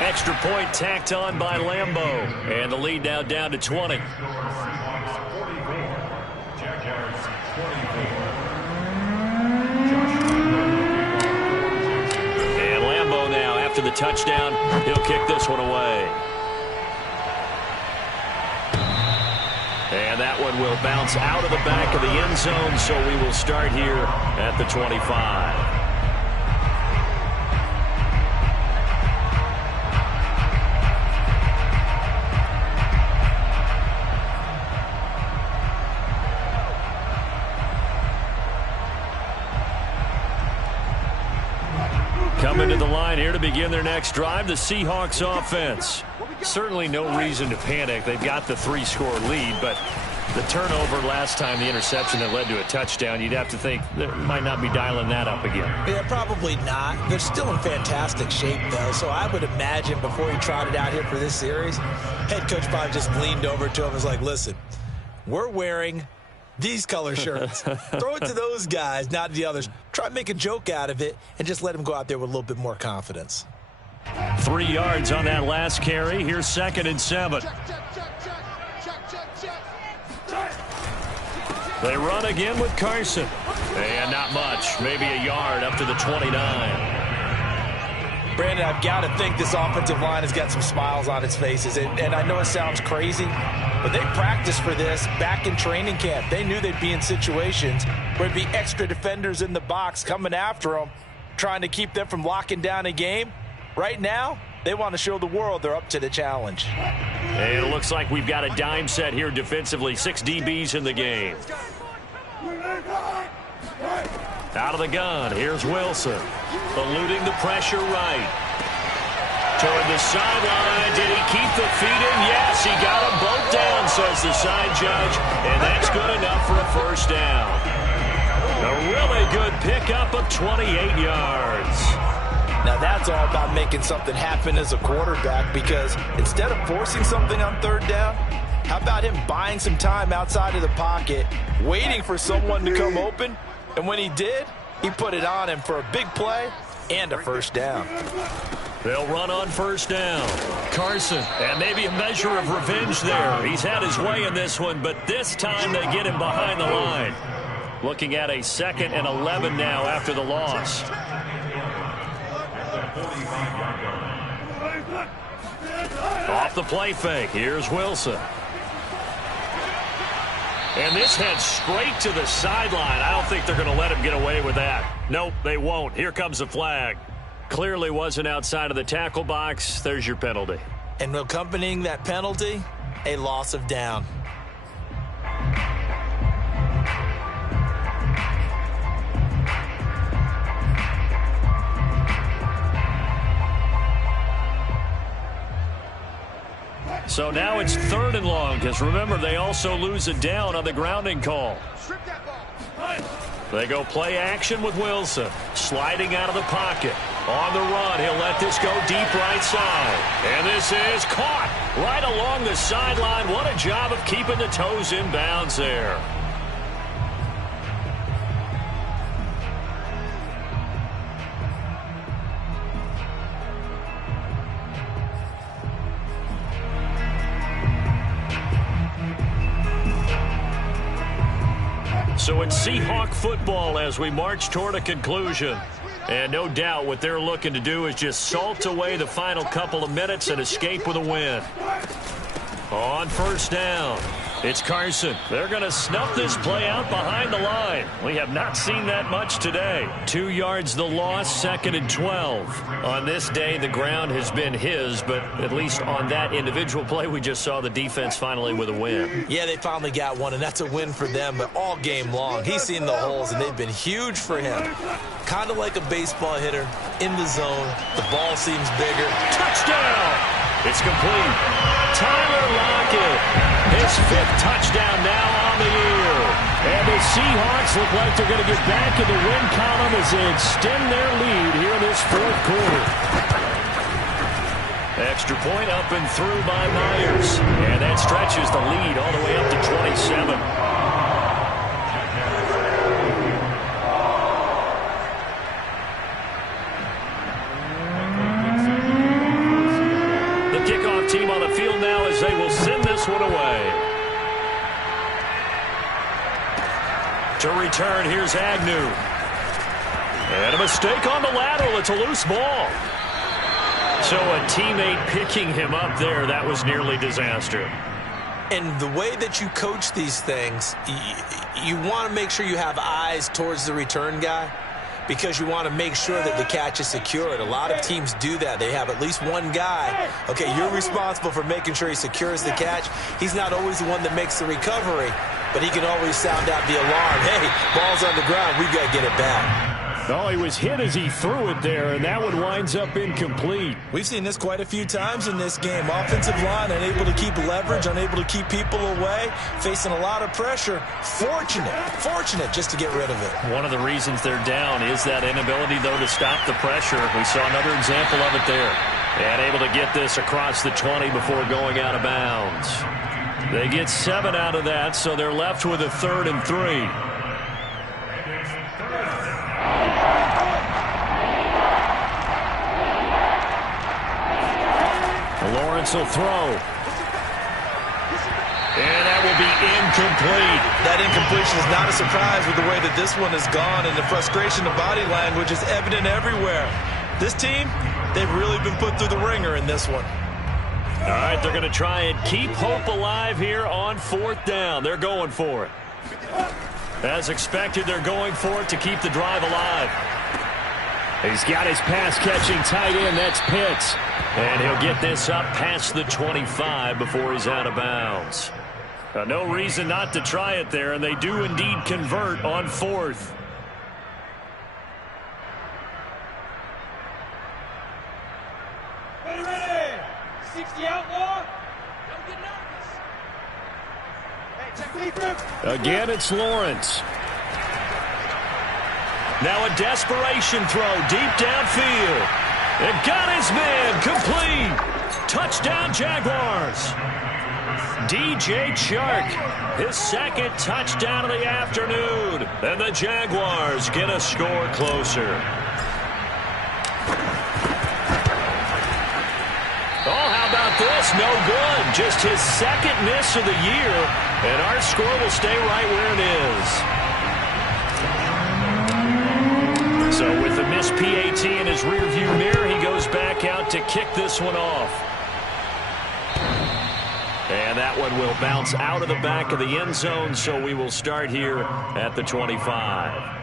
Extra point tacked on by Lambeau. And the lead now down to 20. And Lambeau now, after the touchdown, he'll kick this one away. And that one will bounce out of the back of the end zone, so we will start here at the 25. Coming to the line here to begin their next drive, the Seahawks offense. Certainly no reason to panic. They've got the 3-score lead, but the turnover last time, the interception that led to a touchdown, you'd have to think they might not be dialing that up again. Yeah, probably not. They're still in fantastic shape, though, so I would imagine before he trotted out here for this series, head coach probably just leaned over to him and was like, listen, we're wearing these color shirts. Throw it to those guys, not the others. Try to make a joke out of it and just let them go out there with a little bit more confidence. 3 yards on that last carry. Here's 2nd and 7. They run again with Carson. And not much. Maybe a yard up to the 29. Brandon, I've got to think this offensive line has got some smiles on its faces. And I know it sounds crazy, but they practiced for this back in training camp. They knew they'd be in situations where there'd be extra defenders in the box coming after them, trying to keep them from locking down a game. Right now, they want to show the world they're up to the challenge. And it looks like we've got a dime set here defensively. 6 DBs in the game. Out of the gun, here's Wilson. Eluding the pressure right. Toward the sideline, did he keep the feet in? Yes, he got them both down, says the side judge. And that's good enough for a first down. A really good pickup of 28 yards. Now that's all about making something happen as a quarterback, because instead of forcing something on 3rd down, how about him buying some time outside of the pocket, waiting for someone to come open, and when he did, he put it on him for a big play and a first down. They'll run on first down. Carson, and maybe a measure of revenge there. He's had his way in this one, but this time they get him behind the line. Looking at a 2nd and 11 now after the loss. Off the play fake, here's Wilson. And this heads straight to the sideline. I don't think they're going to let him get away with that. Nope, they won't. Here comes the flag. Clearly wasn't outside of the tackle box. There's your penalty. And accompanying that penalty, a loss of down. So now it's 3rd and long, because remember, they also lose a down on the grounding call. They go play action with Wilson. Sliding out of the pocket. On the run, he'll let this go deep right side. And this is caught right along the sideline. What a job of keeping the toes in bounds there. So it's Seahawk football as we march toward a conclusion. And no doubt what they're looking to do is just salt away the final couple of minutes and escape with a win. On first down, it's Carson. They're going to snuff this play out behind the line. We have not seen that much today. 2 yards the loss, 2nd and 12. On this day, the ground has been his, but at least on that individual play, we just saw the defense finally with a win. Yeah, they finally got one, and that's a win for them, but all game long. He's seen the holes, and they've been huge for him. Kind of like a baseball hitter in the zone. The ball seems bigger. Touchdown! It's complete. Tyler Lockett, his 5th touchdown now on the year. And the Seahawks look like they're going to get back in the win column as they extend their lead here in this 4th quarter. Extra point up and through by Myers. And that stretches the lead all the way up to 27. Kickoff team on the field now as they will send this one away. To return, here's Agnew. And a mistake on the lateral. It's a loose ball. So a teammate picking him up there, that was nearly disaster. And the way that you coach these things, you want to make sure you have eyes towards the return guy, because you want to make sure that the catch is secured. A lot of teams do that. They have at least one guy. Okay, you're responsible for making sure he secures the catch. He's not always the one that makes the recovery, but he can always sound out the alarm. Hey, ball's on the ground. We've got to get it back. Oh, he was hit as he threw it there, and that one winds up incomplete. We've seen this quite a few times in this game. Offensive line unable to keep leverage, unable to keep people away, facing a lot of pressure. Fortunate just to get rid of it. One of the reasons they're down is that inability, though, to stop the pressure. We saw another example of it there. And able to get this across the 20 before going out of bounds. They get 7 out of that, so they're left with a 3rd and 3. Lawrence will throw. And that will be incomplete. That incompletion is not a surprise with the way that this one has gone, and the frustration of body language is evident everywhere. This team, they've really been put through the ringer in this one. All right, they're going to try and keep hope alive here on 4th down. They're going for it. As expected, they're going for it to keep the drive alive. He's got his pass-catching tight end. That's Pitts. And he'll get this up past the 25 before he's out of bounds. No reason not to try it there, and they do indeed convert on 4th. Ready. 60 outlaw. Don't get nervous. Hey, check. Again, it's Lawrence. Now a desperation throw deep downfield. And got his man complete. Touchdown, Jaguars. DJ Chark, his 2nd touchdown of the afternoon. And the Jaguars get a score closer. Oh, how about this? No good. Just his 2nd miss of the year. And our score will stay right where it is. So with the missed PAT in his rearview mirror, he goes back out to kick this one off. And that one will bounce out of the back of the end zone, so we will start here at the 25.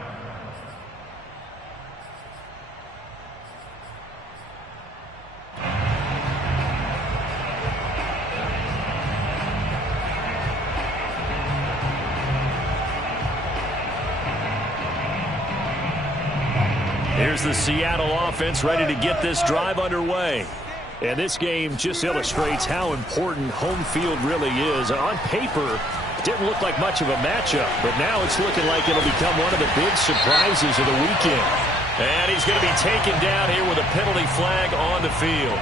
Here's the Seattle offense ready to get this drive underway. And this game just illustrates how important home field really is. On paper, it didn't look like much of a matchup, but now it's looking like it'll become one of the big surprises of the weekend. And he's going to be taken down here with a penalty flag on the field.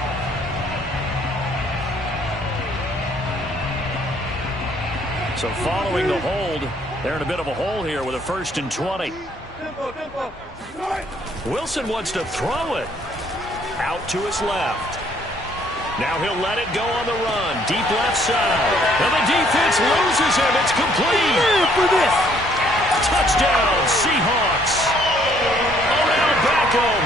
So following the hold, they're in a bit of a hole here with a 1st and 20. Wilson wants to throw it out to his left. Now he'll let it go on the run. Deep left side. And the defense loses him. It's complete. For this. Touchdown, Seahawks. Odell Beckham,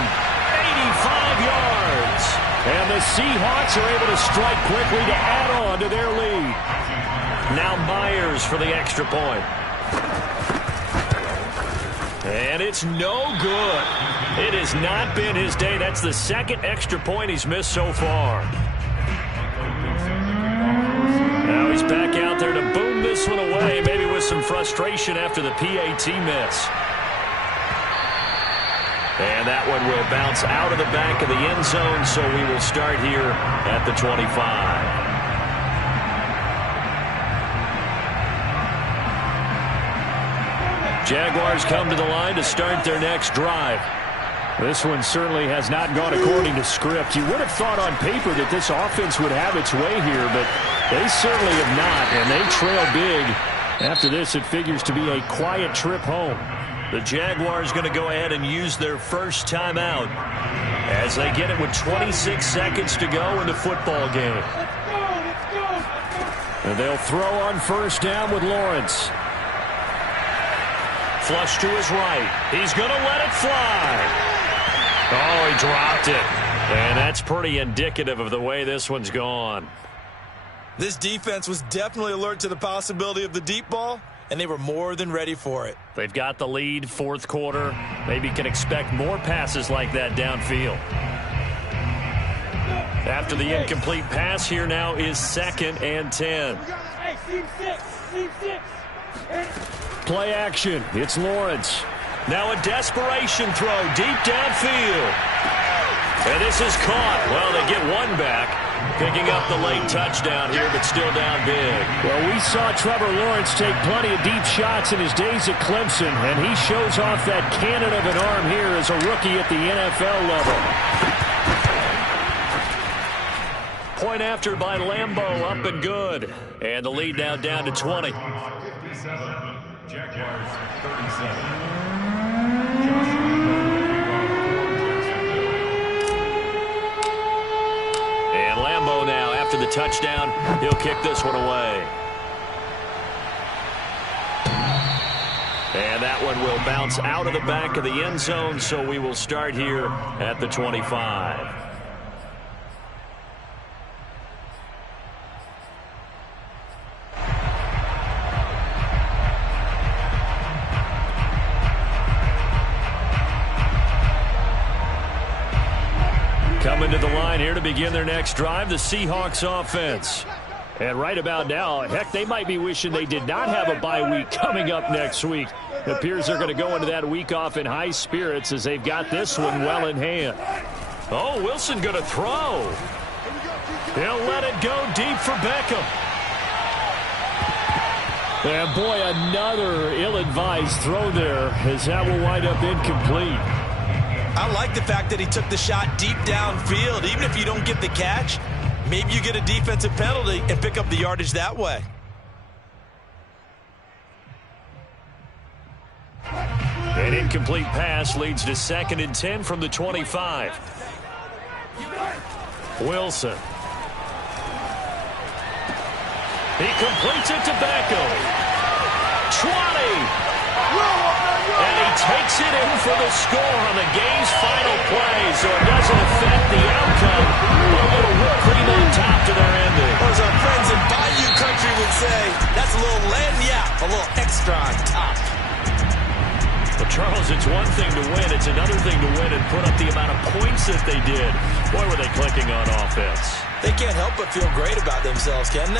85 yards. And the Seahawks are able to strike quickly to add on to their lead. Now Myers for the extra point. And it's no good. It has not been his day. That's the second extra point he's missed so far. Now he's back out there to boom this one away, maybe with some frustration after the PAT miss. And that one will bounce out of the back of the end zone, so we will start here at the 25. Jaguars come to the line to start their next drive. This one certainly has not gone according to script. You would have thought on paper that this offense would have its way here, but they certainly have not, and they trail big. After this, it figures to be a quiet trip home. The Jaguars going to go ahead and use their first timeout as they get it with 26 seconds to go in the football game. And they'll throw on first down with Lawrence. Flush to his right. He's going to let it fly. Oh, he dropped it. And that's pretty indicative of the way this one's gone. This defense was definitely alert to the possibility of the deep ball, and they were more than ready for it. They've got the lead, fourth quarter. Maybe can expect more passes like that downfield. After the incomplete pass, here now is 2nd and 10. Play action. It's Lawrence. Now a desperation throw deep downfield. And this is caught. Well, they get one back. Picking up the late touchdown here, but still down big. Well, we saw Trevor Lawrence take plenty of deep shots in his days at Clemson, and he shows off that cannon of an arm here as a rookie at the NFL level. Point after by Lambeau, up and good. And the lead now down to 20. 57, Jaguars 37. And Lambeau now, after the touchdown, he'll kick this one away. And that one will bounce out of the back of the end zone, so we will start here at the 25. Coming to the line here to begin their next drive, the Seahawks offense. And right about now, heck, they might be wishing they did not have a bye week coming up next week. It appears they're going to go into that week off in high spirits as they've got this one well in hand. Oh, Wilson going to throw. He'll let it go deep for Beckham. And boy, another ill-advised throw there as that will wind up incomplete. I like the fact that he took the shot deep downfield. Even if you don't get the catch, maybe you get a defensive penalty and pick up the yardage that way. An incomplete pass leads to 2nd and 10 from the 25. Wilson. He completes it to Beckham. 20. And he takes it in for the score on the game's final play, so it doesn't affect the outcome. A little whipped cream on top to their ending. Or as our friends in Bayou Country would say, that's a little lagniappe, a little extra on top. But Charles, it's one thing to win. It's another thing to win and put up the amount of points that they did. Boy, were they clicking on offense. They can't help but feel great about themselves, can they?